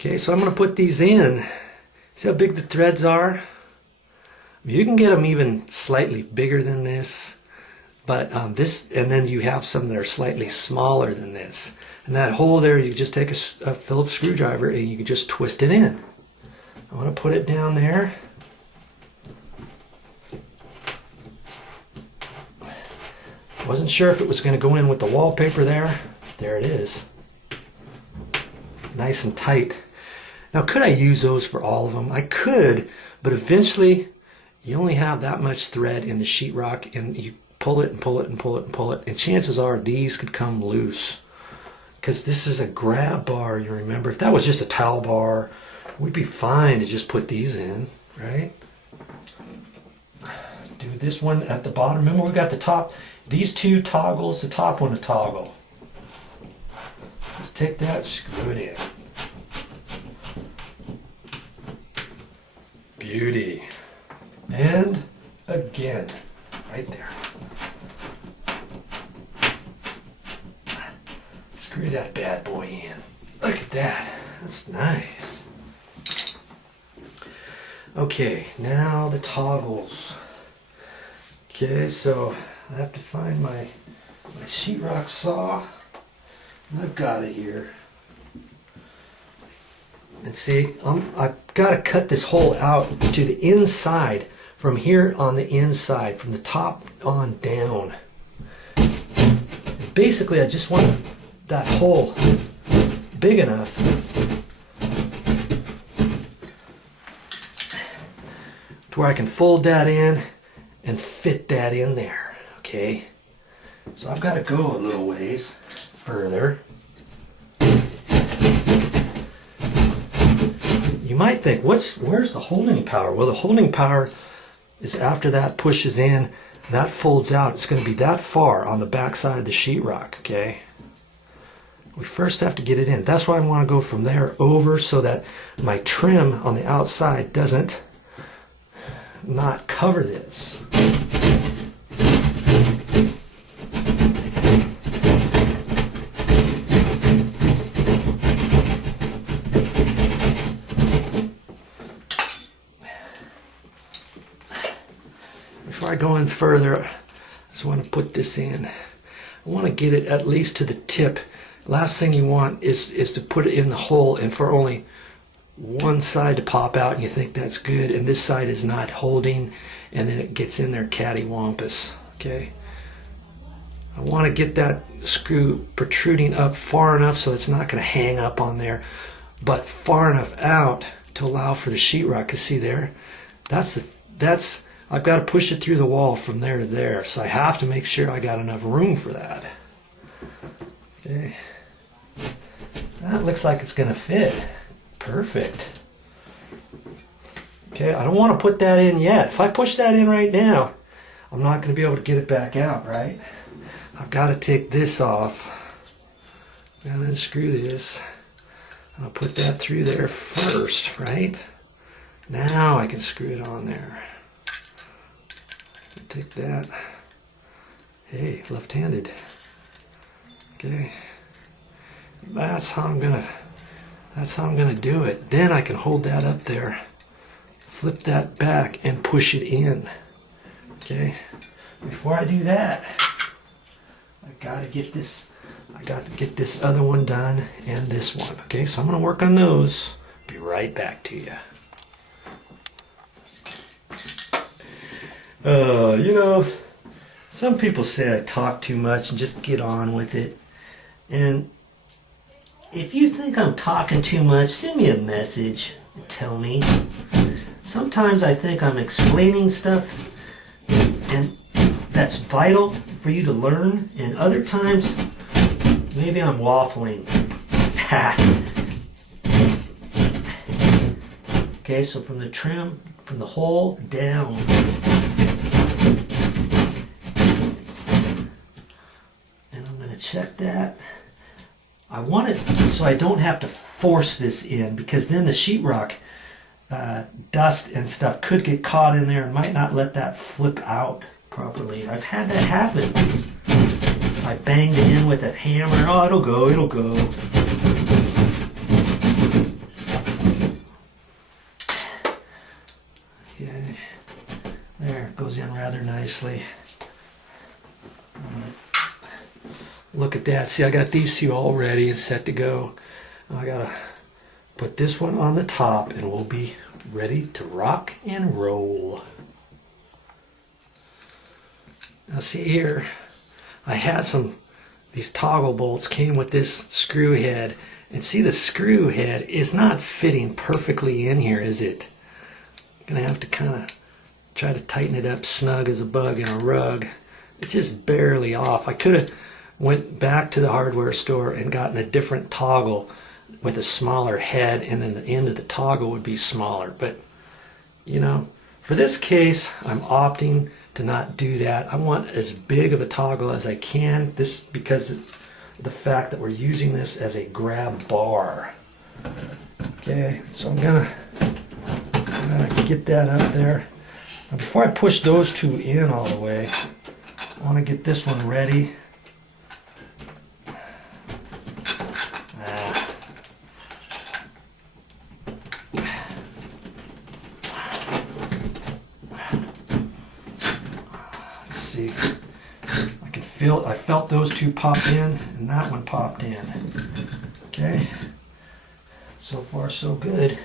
Okay, so I'm going to put these in. See how big the threads are? You can get them even slightly bigger than this, but this, and then you have some that are slightly smaller than this. And that hole there, you just take a Phillips screwdriver and you can just twist it in. I want to put it down there. Wasn't sure if it was going to go in with the wallpaper there. There it is. Nice and tight. Now, could I use those for all of them? I could, but eventually you only have that much thread in the sheetrock, and you pull it and pull it and pull it and pull it, and chances are these could come loose. Because this is a grab bar, you remember. If that was just a towel bar, we'd be fine to just put these in, right? Do this one at the bottom. Remember, we got the top, these two toggles, the top one to toggle. Just take that, screw it in. Beauty. And again, right there. Screw that bad boy in. Look at that. That's nice. Okay, now the toggles. Okay, so I have to find my sheetrock saw. I've got it here. And see, I've got to cut this hole out to the inside, from here on the inside, from the top on down. And basically, I just want that hole big enough to where I can fold that in and fit that in there, okay? So I've got to go a little ways further. You might think, where's the holding power? Well, the holding power is after that pushes in, that folds out. It's going to be that far on the back side of the sheetrock, okay? We first have to get it in. That's why I want to go from there over so that my trim on the outside doesn't not cover this. Before I go in further, I just want to put this in. I want to get it at least to the tip. Last thing you want is to put it in the hole and for only one side to pop out and you think that's good and this side is not holding and then it gets in there cattywampus, okay? I want to get that screw protruding up far enough so it's not going to hang up on there, but far enough out to allow for the sheetrock. Because see there, I've got to push it through the wall from there to there, so I have to make sure I got enough room for that. Okay, that looks like it's going to fit. Perfect. Okay, I don't want to put that in yet. If I push that in right now, I'm not going to be able to get it back out, right? I've got to take this off and then screw this. And I'll put that through there first, right? Now I can screw it on there. Take that. Hey, left-handed. Okay. That's how I'm gonna do it. Then I can hold that up there, flip that back, and push it in. Okay. Before I do that, I got to get this other one done and this one. Okay, so I'm gonna work on those. Be right back to you. You know, some people say I talk too much and just get on with it. And if you think I'm talking too much, send me a message and tell me. Sometimes I think I'm explaining stuff and that's vital for you to learn, and other times maybe I'm waffling. Okay, so from the trim, from the hole down. And I'm going to check that. I want it so I don't have to force this in, because then the sheetrock dust and stuff could get caught in there and might not let that flip out properly. I've had that happen. I banged it in with a hammer. Oh, it'll go, it'll go. nicely. Look at that. See, I got these two all ready and set to go. I gotta put this one on the top and we'll be ready to rock and roll. Now see here, I had these toggle bolts came with this screw head, and see, the screw head is not fitting perfectly in here, is it? I'm gonna have to kind of try to tighten it up snug as a bug in a rug. It's just barely off. I could have went back to the hardware store and gotten a different toggle with a smaller head, and then the end of the toggle would be smaller. But you know, for this case, I'm opting to not do that. I want as big of a toggle as I can. This because of the fact that we're using this as a grab bar. Okay, so I'm gonna get that up there. Now before I push those two in all the way, I want to get this one ready. Let's see. I felt those two pop in, and that one popped in. Okay. So far, so good.